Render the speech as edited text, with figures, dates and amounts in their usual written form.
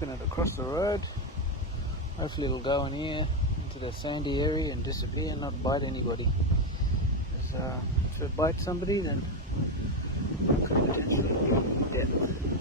walking it across the road. Hopefully it'll go in here into the sandy area and disappear and not bite anybody. If it bites somebody, then it could potentially be death.